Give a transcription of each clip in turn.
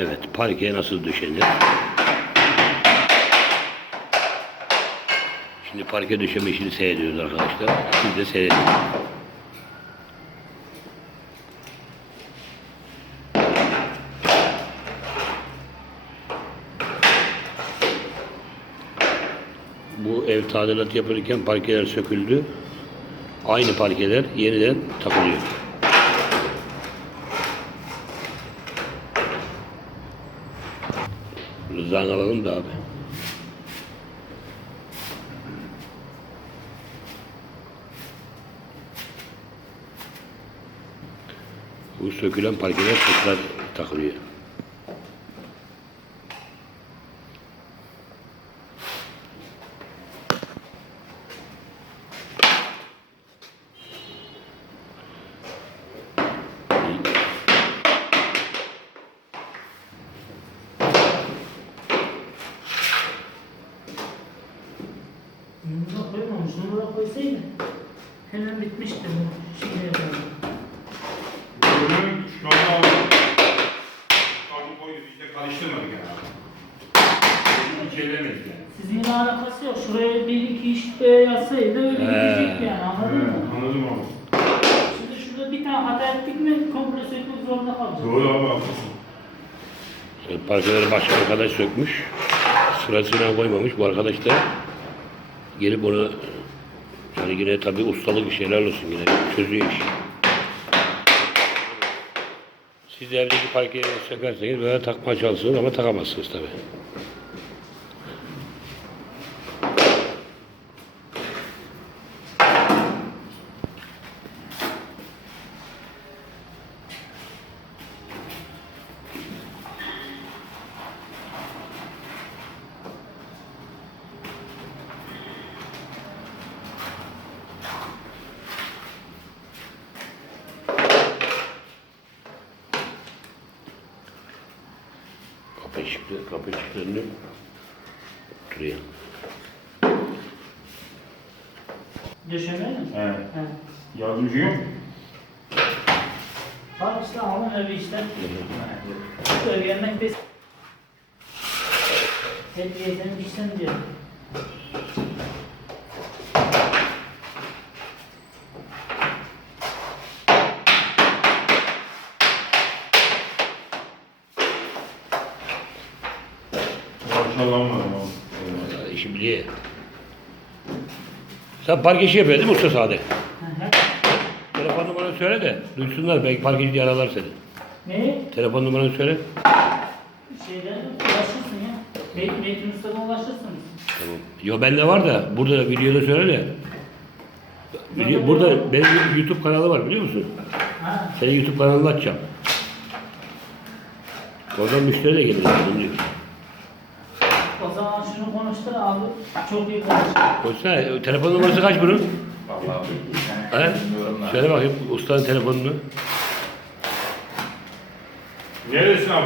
Evet, parkeye nasıl döşenir? Şimdi parke döşeme işini seyrediyoruz arkadaşlar. Siz de seyredin. Bu ev tadilat yapılırken parkeler söküldü. Aynı parkeler yeniden takılıyor. Rıza'nı alalım da abi. Bu sökülen parkeler tekrar takılıyor. Bunu koysaydı hemen bitmişti bu kadar. Ürün şu anda koyduk işte karıştırmadık yani. Hiç ellemedik yani. Sizin alakası yok. Şuraya bir iki iş yazsaydı öyle gidecek yani anladın mı? Anladım abi. Şimdi şurada bir tane hata ettik mi komple sökmek zorunda kalacağız. Doğru abi haklısın. Evet, parkeleri başka arkadaş sökmüş. Sırasıyla koymamış. Bu arkadaş da gelip onu yani yine tabii ustalık şeyler olsun yine çözüyor işi. Siz de evdeki parkeleri sökerseniz böyle takma çalışırsınız ama takamazsınız tabii. Kapı ışıklı, kapı ışıklarını duruyor. Döşeme mi? Evet. He. Yardımcı yok. Var işte ama öyle işte. Böyle gelmek de hep yetenek işten diyor. İşi biliyor ya. Sen park işi yapıyorsun değil mi usta Sade? Hı hı. Telefon numaranı söyle de duysunlar belki park işi diye ararlar seni. Ne? Telefon numaranı söyle. Şeyden ulaşırsın ya. Metin, Metin Usta'dan ulaşırsınız. Tamam. Yo bende var da burada videoda söyle de. Video, burada benim bir YouTube kanalı var biliyor musun? Ha. Senin YouTube kanalını açacağım. Oradan müşteri de gelir. Bunu diyor. O zaman şunu konuştur abi. Çok iyi konuş. Koysana, telefon numarası kaç bunun? Vallahi He? bilmiyorum da. Söyle bakayım ustanın telefonunu. Neredesin sen?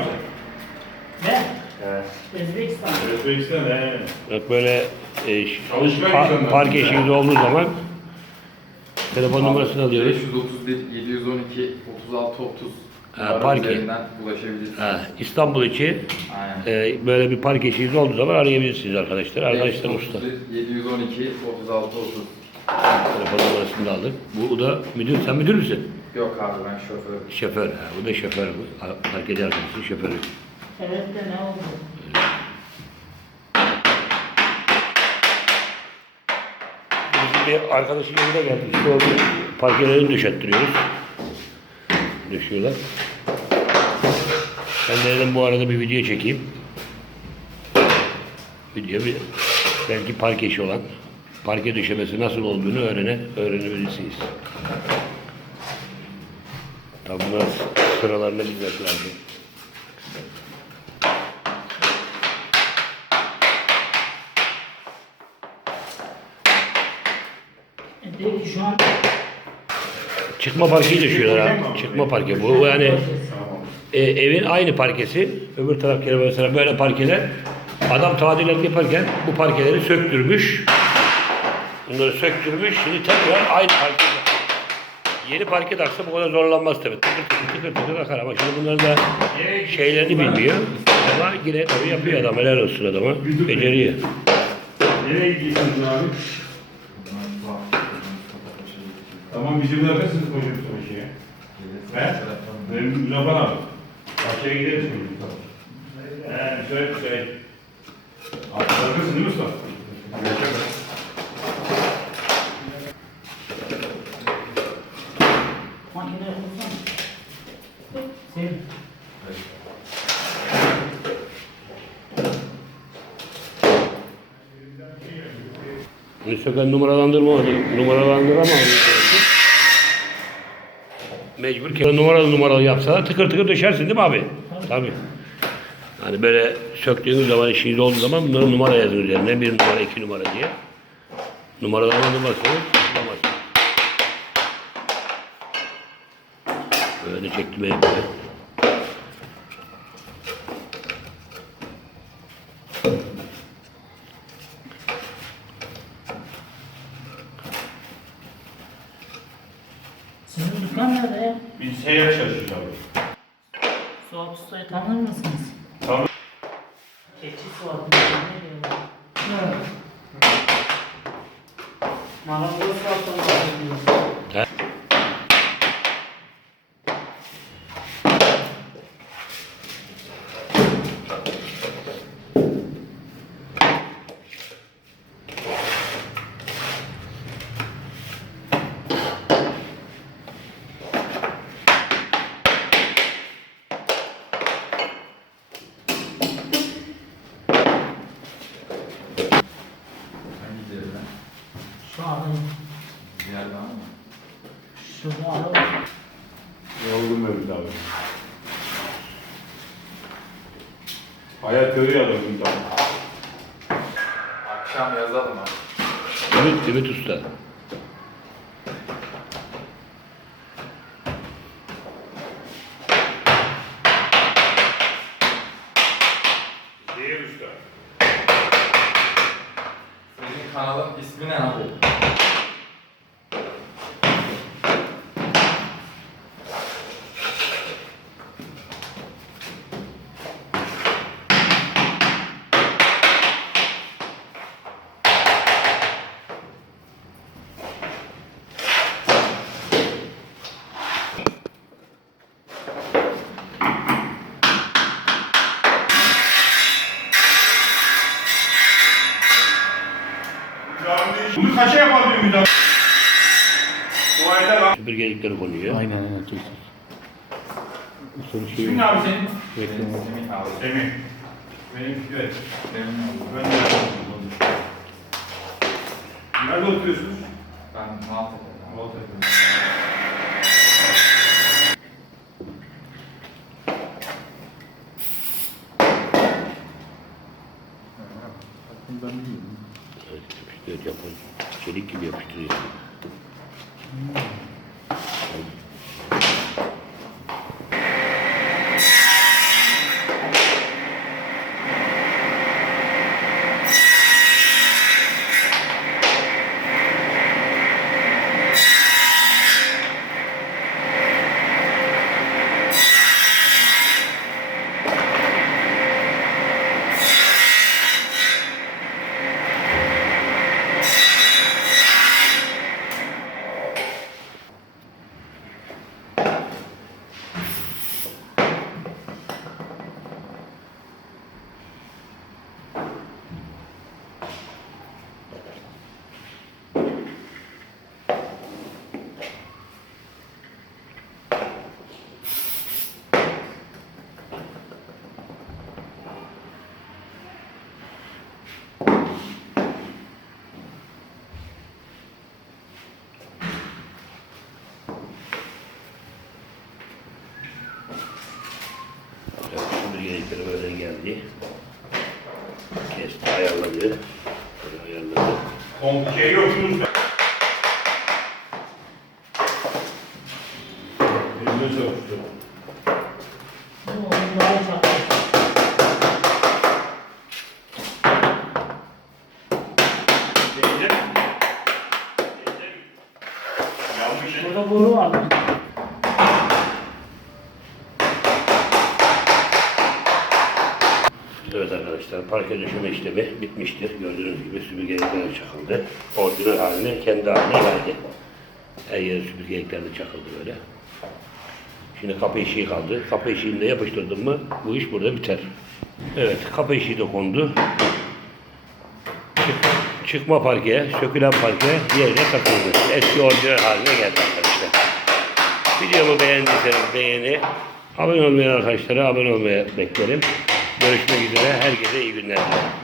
Ne? Evet. Özbekistan. Özbekistan he. Bak böyle e, ş- pa- insanlar. park işiniz olduğu zaman telefon numarasını alıyoruz. 531 712 36 30 Numara parke. Ha, İstanbul içi e, böyle bir park işiniz olduğu zaman arayabilirsiniz arkadaşlar. Arkadaşlar usta. 531 712 36 30. Telefon numarasını da aldık. Bu da müdür. Sen müdür müsün? Yok abi ben şoförüm. Şoför. Ha, bu da şoför bu. Park eder arkadaşın şoförü. Evet de ne oldu? Bizim bir arkadaşın evine geldik. Şu oldu. Parkelerini döşettiriyoruz. Döşüyorlar. Ben de dedim bu arada bir video çekeyim. Video bir belki parke işi olan parke döşemesi nasıl olduğunu öğrene, öğrenebilirsiniz. Tabi biraz sıralarına gitmek lazım. E, ki şu an Çıkma parkeyi döşüyorlar abi. Çıkma parke. Bu yani e, evin aynı parkesi. Öbür taraf kere mesela böyle parkeler. Adam tadilat yaparken bu parkeleri söktürmüş. Bunları söktürmüş. Şimdi tekrar aynı parke Yeni parke taksa bu kadar zorlanmaz tabii. Tıkır tıkır tıkır tıkır akar ama şimdi bunların da şeylerini bilmiyor. Ama yine tabii yapıyor adam. Helal olsun adama. Beceriyor. Nereye gidiyorsunuz abi? Tamam bizi bırakırsınız koşup koşuya. He? Benim Zafer abi. Bahçeye gideriz şimdi. He, müsait müsait. Abi bırakırsın değil mi usta? Makineye koysana. Senin. Müstakil numaralandırma var. Numaralandıramam. Mecbur ki numaralı numaralı yapsalar tıkır tıkır düşersin değil mi abi? Tabii. Hani böyle söktüğünüz zaman işiniz olduğu zaman bunların numara yazın üzerine. Bir numara, iki numara diye. Numaralandırmazsanız bulamazsınız. Böyle çektim hep. Sizin Evet. Yoruldum Mevlüt abi. Hayat görüyor adamın da. Akşam yazalım abi. Ümit, Ümit Usta. Zehir usta. Senin kanalın ismi ne abi? Süpürgelikleri konuyor. Aynen aynen çok. Soru şey Kimin abi senin? Benim Semih abi. Semih. Benim evet. Benim abi. Ben de. Nerede oturuyorsunuz? Ben Maltepe'de. Maltepe'de. Ben bilmiyorum. Evet, yapıştırıyor Japon. Çelik gibi yapıştırıyor. Evet, süpürgelikleri böyle geldi. Kesti, ayarladı. Böyle ayarladı. Komplike yoksunuz da. Elimde çalıştı. Bu onun daha çaklı. Gelecek. Gelecek. Yanlış. Burada boru var. Evet arkadaşlar parke döşeme işlemi bitmiştir. Gördüğünüz gibi süpürgelikler çakıldı. Orijinal haline kendi haline geldi. Her yeri süpürgelikler de çakıldı böyle. Şimdi kapı eşiği kaldı. Kapı eşiğini de yapıştırdım mı bu iş burada biter. Evet kapı eşiği de kondu. Çık- çıkma parke, sökülen parke yerine takıldı. Eski orijinal haline geldi arkadaşlar. Videomu beğendiyseniz beğeni, abone olmayan arkadaşlara abone olmaya beklerim. Görüşmek üzere, herkese iyi günler dilerim.